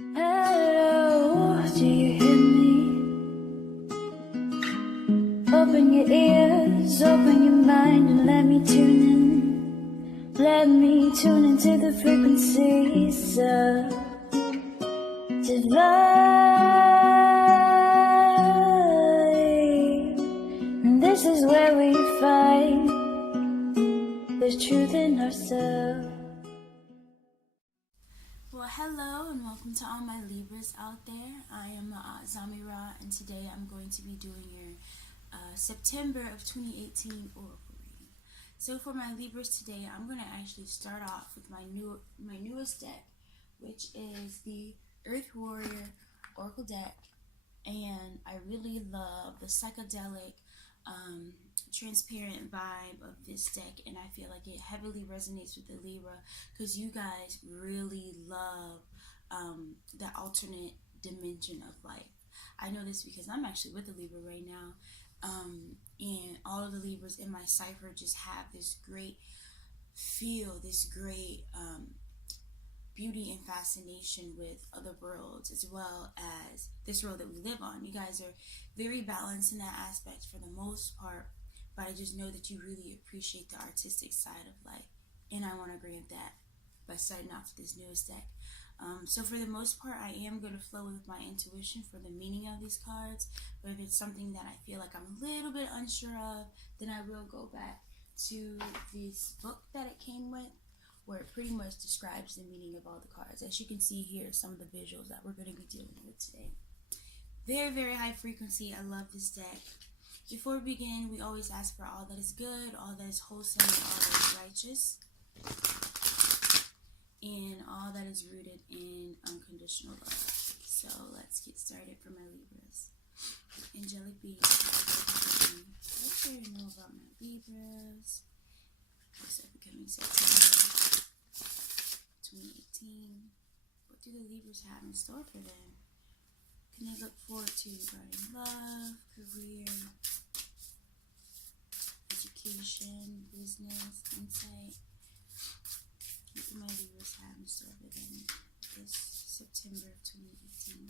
Hello, do you hear me? Open your ears, open your mind, and let me tune in. Let me tune into the frequencies of divine. And this is where we find the truth in ourselves. Well, hello and welcome to all my Libras out there. I am Zami'Ra, and today I'm going to be doing your September of 2018 oracle reading. So for my Libras today, I'm going to actually start off with my newest deck, which is the Earth Warrior Oracle deck, and I really love the psychedelic transparent vibe of this deck, and I feel like it heavily resonates with the Libra because you guys really love that alternate dimension of life. I know this because I'm actually with the Libra right now, and all of the Libras in my cipher just have this great feel, this great beauty and fascination with other worlds as well as this world that we live on. You guys are very balanced in that aspect for the most part, but I just know that you really appreciate the artistic side of life, and I want to grant that by starting off with this newest deck. So for the most part, I am going to flow with my intuition for the meaning of these cards, but if it's something that I feel like I'm a little bit unsure of, then I will go back to this book that it came with, where it pretty much describes the meaning of all the cards. As you can see here, some of the visuals that we're going to be dealing with today. Very, very high frequency. I love this deck. Before we begin, we always ask for all that is good, all that is wholesome, and all that is righteous, and all that is rooted in unconditional love. So let's get started for my Libras. Angelic beings, what do you know about my Libras? This upcoming September 2018. What do the Libras have in store for them? Can they look forward to regarding love, career, education, business, insight? What do my Libras have in store for them this September of 2018?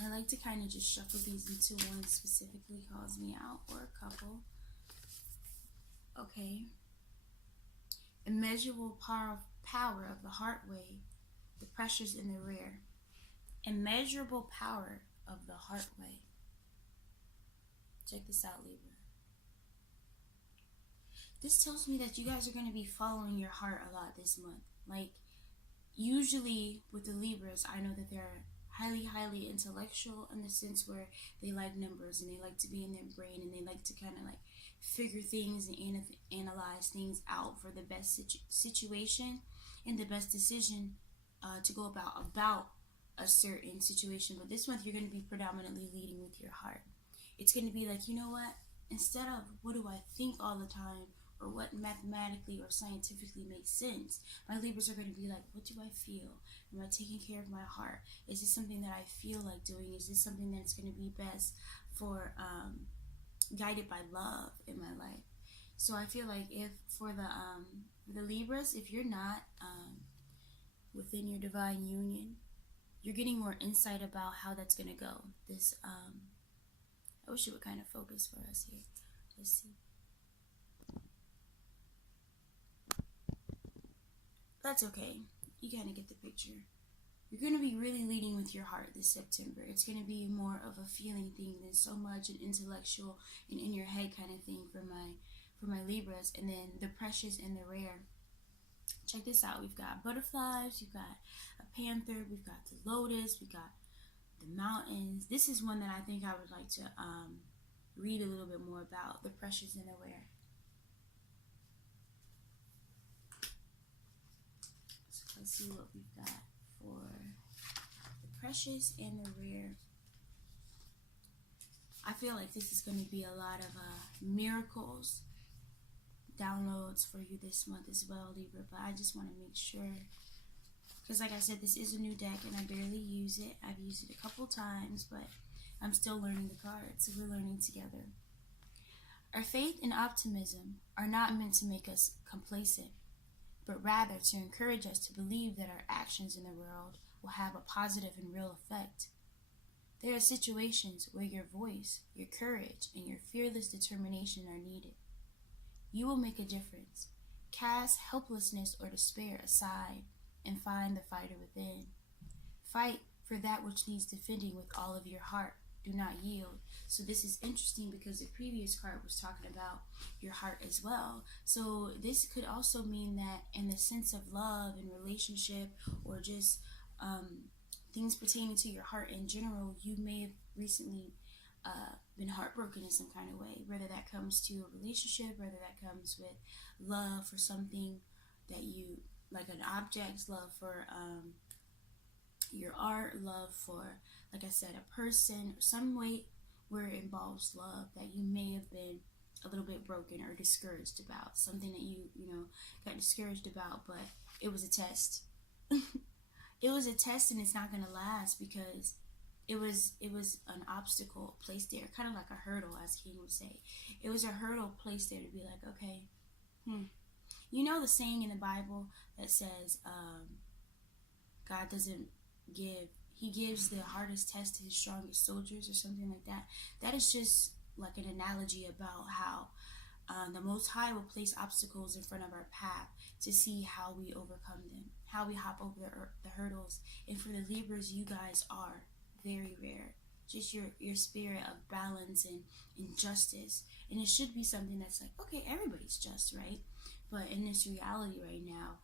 I like to kind of just shuffle these until one specifically calls me out, or a couple. Okay. Immeasurable power of the heart wave, the pressures in the rear. Immeasurable power of the heart wave. Check this out, Libra. This tells me that you guys are going to be following your heart a lot this month. Like, usually with the Libras, I know that they're highly intellectual in the sense where they like numbers and they like to be in their brain and they like to kind of like figure things and analyze things out for the best situation and the best decision to go about a certain situation. But this month you're going to be predominantly leading with your heart. It's going to be like, you know what, instead of what do I think all the time or what mathematically or scientifically makes sense, my Libras are going to be like, what do I feel? Am I taking care of my heart? Is this something that I feel like doing? Is this something that's going to be best for guided by love in my life? So I feel like if for the Libras, if you're not within your divine union, you're getting more insight about how that's going to go. This I wish it would kind of focus for us here. Let's see. That's okay. You kind of get the picture. You're going to be really leading with your heart this September. It's going to be more of a feeling thing than so much an intellectual and in your head kind of thing for my Libras. And then the precious and the rare. Check this out. We've got butterflies. We've got a panther. We've got the lotus. We've got the mountains. This is one that I think I would like to read a little bit more about. The precious and the rare. Let's see what we've got for the precious and the rare. I feel like this is going to be a lot of miracles, downloads for you this month as well, Libra. But I just want to make sure because like I said, this is a new deck and I barely use it. I've used it a couple times, but I'm still learning the cards, so we're learning together. Our faith and optimism are not meant to make us complacent, but rather to encourage us to believe that our actions in the world will have a positive and real effect. There are situations where your voice, your courage, and your fearless determination are needed. You will make a difference. Cast helplessness or despair aside and find the fighter within. Fight for that which needs defending with all of your heart. Do not yield. So this is interesting because the previous card was talking about your heart as well. So this could also mean that in the sense of love and relationship, or just things pertaining to your heart in general, you may have recently been heartbroken in some kind of way, whether that comes to a relationship, whether that comes with love for something that you, like an object, love for your art, love for, like I said, a person, or some way where it involves love that you may have been a little bit broken or discouraged about, something that you got discouraged about, but it was a test. It was a test, and it's not going to last because it was an obstacle placed there, kind of like a hurdle, as King would say. It was a hurdle placed there to be like, okay, you know the saying in the Bible that says God doesn't give, he gives the hardest test to his strongest soldiers, or something like that. That is just like an analogy about how the Most High will place obstacles in front of our path to see how we overcome them, how we hop over the hurdles. And for the Libras, you guys are very rare. Just your spirit of balance and justice. And it should be something that's like, okay, everybody's just, right? But in this reality right now,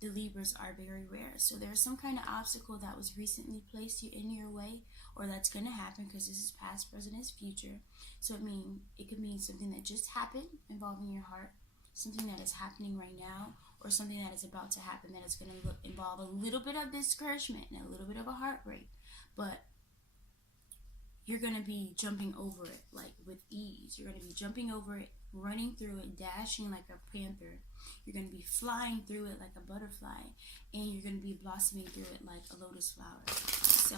the Libras are very rare. So there's some kind of obstacle that was recently placed in your way, or that's going to happen, because this is past, present, and future. So it could mean something that just happened involving your heart, something that is happening right now, or something that is about to happen that is going to involve a little bit of discouragement and a little bit of a heartbreak. But you're going to be jumping over it like with ease. You're going to be jumping over it, running through it, dashing like a panther. You're going to be flying through it like a butterfly, and you're going to be blossoming through it like a lotus flower. So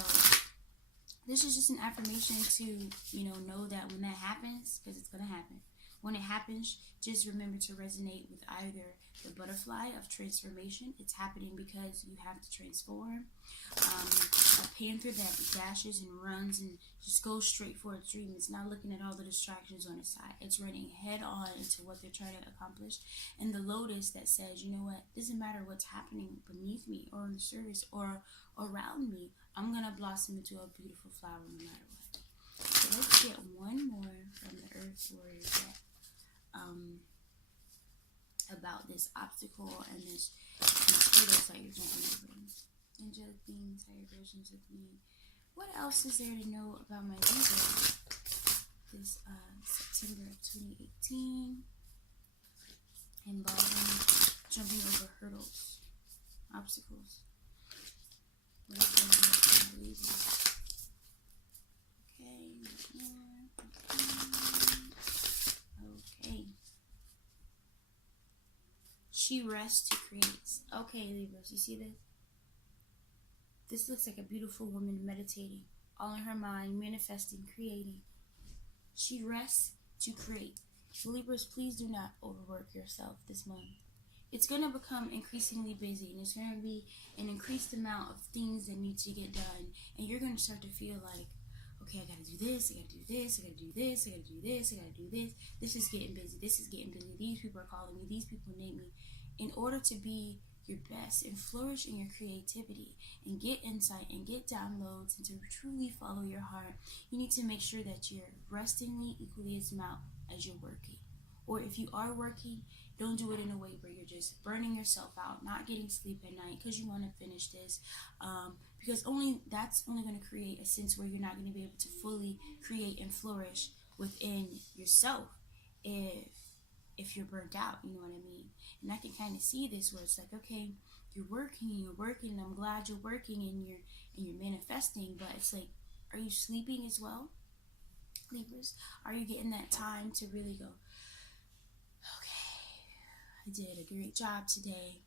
this is just an affirmation to, know that when that happens, because it's going to happen, when it happens, just remember to resonate with either the butterfly of transformation. It's happening because you have to transform. A panther that dashes and runs and just goes straight for its dream. It's not looking at all the distractions on its side. It's running head on into what they're trying to accomplish. And the lotus that says, you know what, doesn't matter what's happening beneath me or on the surface or around me, I'm going to blossom into a beautiful flower no matter what. So let's get one more from the Earth Warrior deck about this obstacle and these hurdles that you're jumping over. Angelic beings, higher versions of me. What else is there to know about my Libra this September of 2018, involving jumping over hurdles, obstacles? What is there to know about my Libra? Okay. She rests to create. Okay, Libras, you see this? This looks like a beautiful woman meditating, all in her mind, manifesting, creating. She rests to create. Libras, please do not overwork yourself this month. It's going to become increasingly busy, and it's going to be an increased amount of things that need to get done. And you're going to start to feel like, okay, I got to do this, I got to do this, I got to do this, I got to do this, I got to do this. This is getting busy. This is getting busy. These people are calling me. These people need me. In order to be your best and flourish in your creativity and get insight and get downloads and to truly follow your heart, you need to make sure that you're resting equally as much as you're working. Or if you are working, don't do it in a way where you're just burning yourself out, not getting sleep at night because you want to finish this, because that's only going to create a sense where you're not going to be able to fully create and flourish within yourself if you're burnt out, you know what I mean? And I can kind of see this where it's like, okay, you're working, and I'm glad you're working and you're manifesting, but it's like, are you sleeping as well, Libras? Are you getting that time to really go, okay, I did a great job today,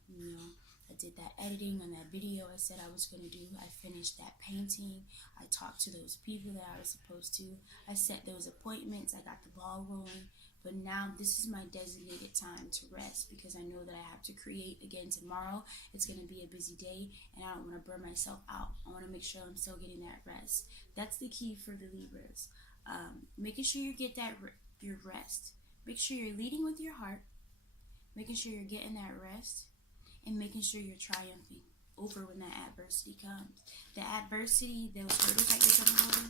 I did that editing on that video I said I was going to do. I finished that painting. I talked to those people that I was supposed to. I set those appointments. I got the ball rolling. But now this is my designated time to rest, because I know that I have to create again tomorrow. It's going to be a busy day, and I don't want to burn myself out. I want to make sure I'm still getting that rest. That's the key for the Libras. Making sure you get your rest. Make sure you're leading with your heart. Making sure you're getting that rest. And making sure you're triumphing over when that adversity comes. The adversity, those hurdles that you're coming over,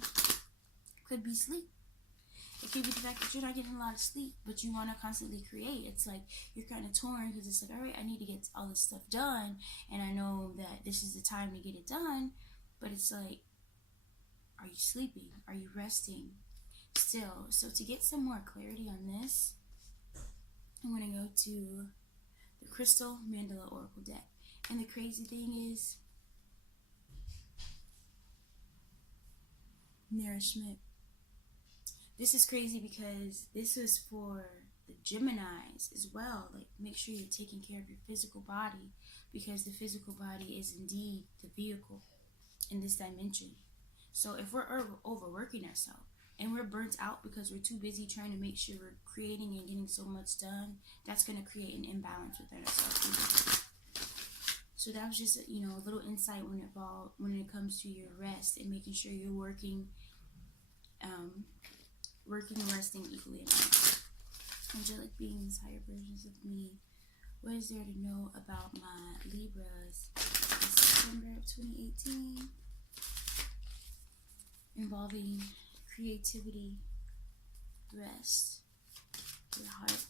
could be sleep. It could be the fact that you're not getting a lot of sleep, but you want to constantly create. It's like you're kind of torn, because it's like, all right, I need to get all this stuff done, and I know that this is the time to get it done, but it's like, are you sleeping? Are you resting still? So to get some more clarity on this, I'm going to go to the Crystal Mandala Oracle deck. And the crazy thing is, nourishment. This is crazy because this is for the Geminis as well. Like, make sure you're taking care of your physical body, because the physical body is indeed the vehicle in this dimension. So if we're overworking ourselves and we're burnt out because we're too busy trying to make sure we're creating and getting so much done, that's going to create an imbalance within ourselves. So that was just a little insight when it comes to your rest and making sure you're working and resting equally enough. Angelic beings, higher versions of me, what is there to know about my Libras in September of 2018? Involving creativity, rest, your heart.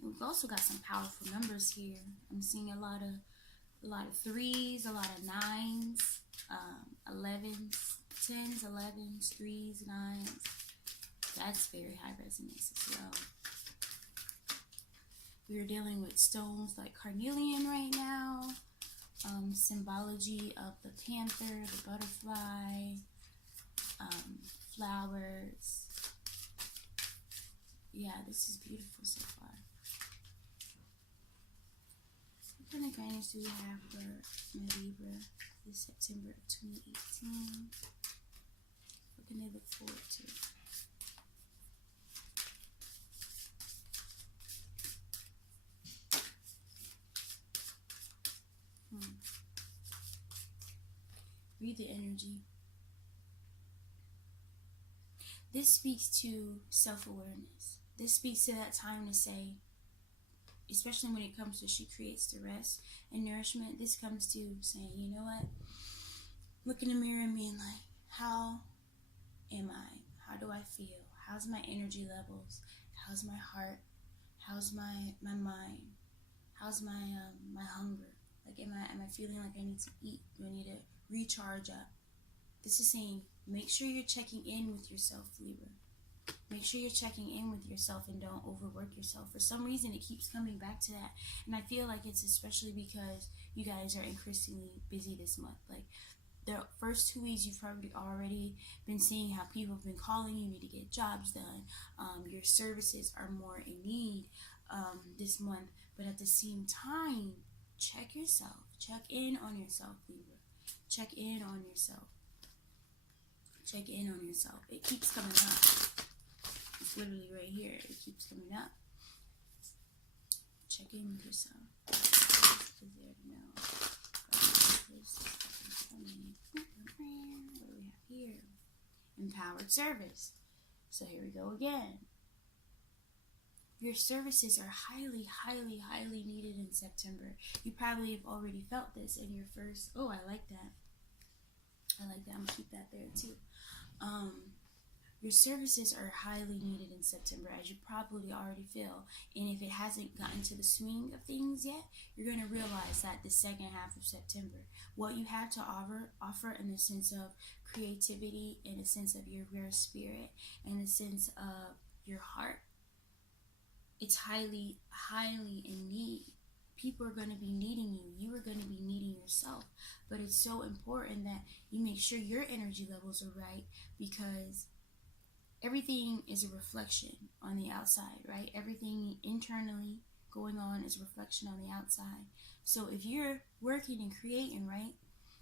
And we've also got some powerful numbers here. I'm seeing a lot of threes, a lot of nines, 11s, 10s, 11s, 3s, 9s. That's very high resonance as well. We are dealing with stones like carnelian right now. Symbology of the panther, the butterfly, flowers. Yeah, this is beautiful so far. What kind of guidance do we have for my Libra this September of 2018? What can they look forward to? Read the energy. This speaks to self-awareness. This speaks to that time to say, especially when it comes to she creates the rest and nourishment, this comes to saying, you know what? Look in the mirror and being like, how am I? How do I feel? How's my energy levels? How's my heart? How's my mind? How's my hunger? Like, am I feeling like I need to eat? Do I need to recharge up? This is saying, make sure you're checking in with yourself, Libra. Make sure you're checking in with yourself and don't overwork yourself. For some reason, it keeps coming back to that. And I feel like it's especially because you guys are increasingly busy this month. Like, the first 2 weeks, you've probably already been seeing how people have been calling you to get jobs done. Your services are more in need this month. But at the same time, check yourself. Check in on yourself, Libra. Check in on yourself. Check in on yourself. It keeps coming up. It's literally right here. It keeps coming up. Check in with yourself. What is there to know? What do we have here? Empowered service. So here we go again. Your services are highly, highly, highly needed in September. You probably have already felt this in your first... Oh, I like that. I like that. I'm going to keep that there too. Your services are highly needed in September, as you probably already feel. And if it hasn't gotten to the swing of things yet, you're going to realize that the second half of September, what you have to offer in the sense of creativity, in the sense of your rare spirit, in the sense of your heart, it's highly, highly in need. People are going to be needing you. You are going to be needing yourself. But it's so important that you make sure your energy levels are right, because everything is a reflection on the outside, right? Everything internally going on is reflection on the outside. So if you're working and creating, right,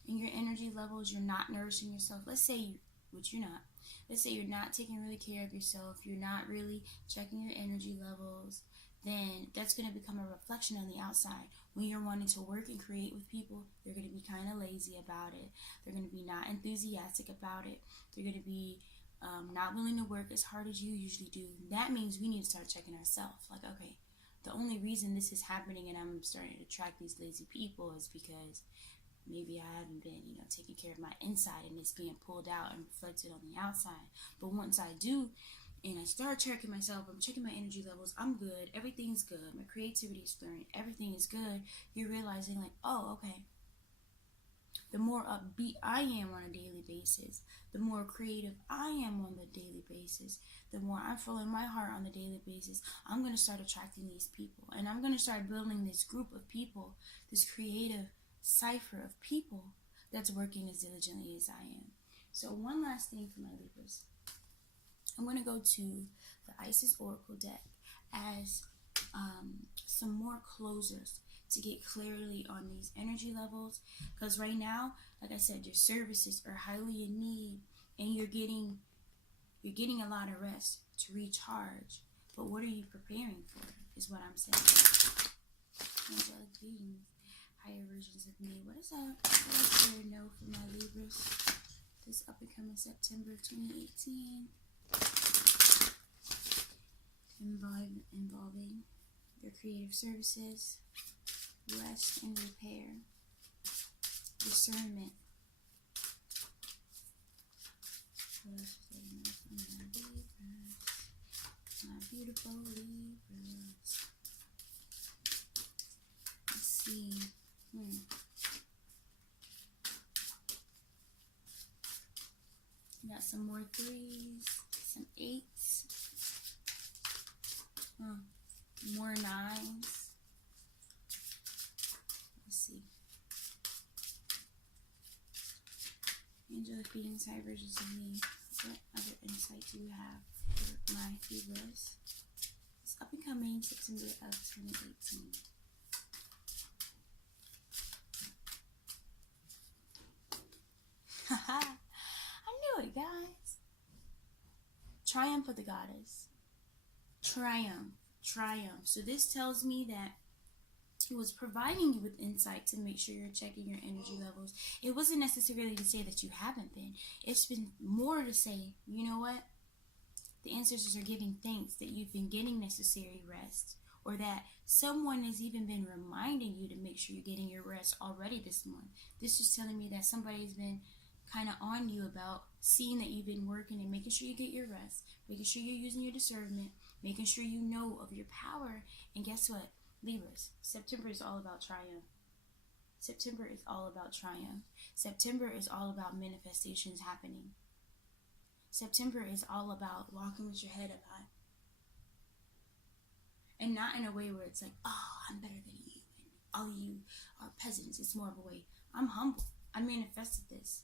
and your energy levels, you're not nourishing yourself, let's say which you're not. Let's say you're not taking really care of yourself, you're not really checking your energy levels, then that's going to become a reflection on the outside. When you're wanting to work and create with people, they're going to be kind of lazy about it. They're going to be not enthusiastic about it. They're going to be not willing to work as hard as you usually do. That means we need to start checking ourselves. Like, okay, the only reason this is happening and I'm starting to attract these lazy people is because maybe I haven't been, taking care of my inside, and it's being pulled out and reflected on the outside. But once I do, and I start checking myself, I'm checking my energy levels, I'm good, everything's good, my creativity is flowing, everything is good, you're realizing like, oh, okay, the more upbeat I am on a daily basis, the more creative I am on the daily basis, the more I'm following my heart on the daily basis, I'm going to start attracting these people. And I'm going to start building this group of people, this creative cipher of people that's working as diligently as I am. So one last thing for my Libras. I'm going to go to the Oracle deck as some more closers to get clarity on these energy levels, because right now, like I said, your services are highly in need and you're getting a lot of rest to recharge. But what are you preparing for is what I'm saying. Angelic beings, higher versions of me. What is up? What else do I know for my Libras this up and coming September 2018? Involving their creative services, rest and repair, discernment. What else do I know for my Libras? My beautiful Libras. Let's see. Got some more 3s, some 8s, more 9s. Let's see. Angelic beings, high versions of me. What other insight do you have for my Libras? It's up and coming September of 2018. Haha. I knew it, guys. Triumph of the goddess. Triumph. So this tells me that it was providing you with insight to make sure you're checking your energy levels. It wasn't necessarily to say that you haven't been. It's been more to say, you know what? The ancestors are giving thanks that you've been getting necessary rest, or that someone has even been reminding you to make sure you're getting your rest already this month. This is telling me that somebody's been kind of on you about seeing that you've been working and making sure you get your rest, making sure you're using your discernment, making sure you know of your power. And guess what, Libras? September is all about triumph. September is all about triumph. September is all about manifestations happening. September is all about walking with your head up high. And not in a way where it's like, oh, I'm better than you, and all of you are peasants. It's more of a way, I'm humble. I manifested this.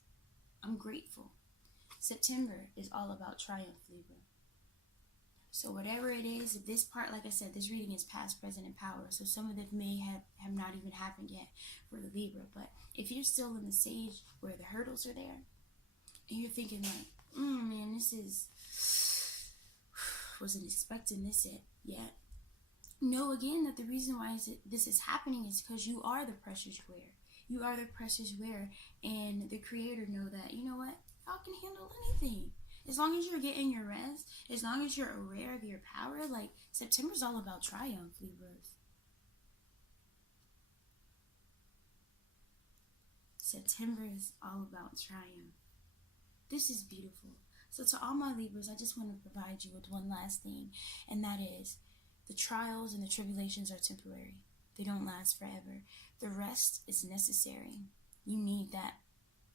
I'm grateful. September is all about triumph, Libra. So whatever it is, if this part, like I said, this reading is past, present, and power. So some of it may have not even happened yet for the Libra. But if you're still in the stage where the hurdles are there, and you're thinking like, man, this is, wasn't expecting this yet. Know again that the reason why this is happening is because you are the precious wearer. You are the precious wearer, and the Creator know that, you know what, y'all can handle anything. As long as you're getting your rest, as long as you're aware of your power, like, September's all about triumph, Libras. September is all about triumph. This is beautiful. So to all my Libras, I just want to provide you with one last thing, and that is, the trials and the tribulations are temporary. They don't last forever. The rest is necessary. You need that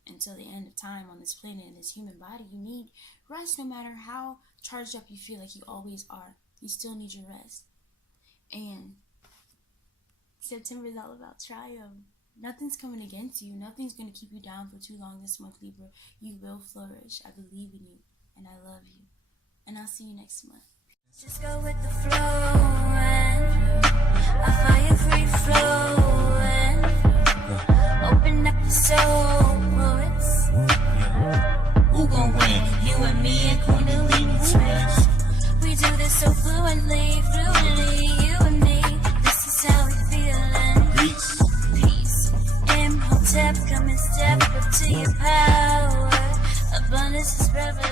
until the end of time on this planet, in this human body. You need rest no matter how charged up you feel like you always are. You still need your rest. And September is all about triumph. Nothing's coming against you. Nothing's going to keep you down for too long this month, Libra. You will flourish. I believe in you, and I love you. And I'll see you next month. Just go with the flow and I fire free flowing. Open up the soul, poets. Who gon' win? You and me and Kundalini twins. We do this so fluently, you and me. This is how we feelin'. Peace. Peace. Imhotep, come and step up to your power. Abundance is prevalent.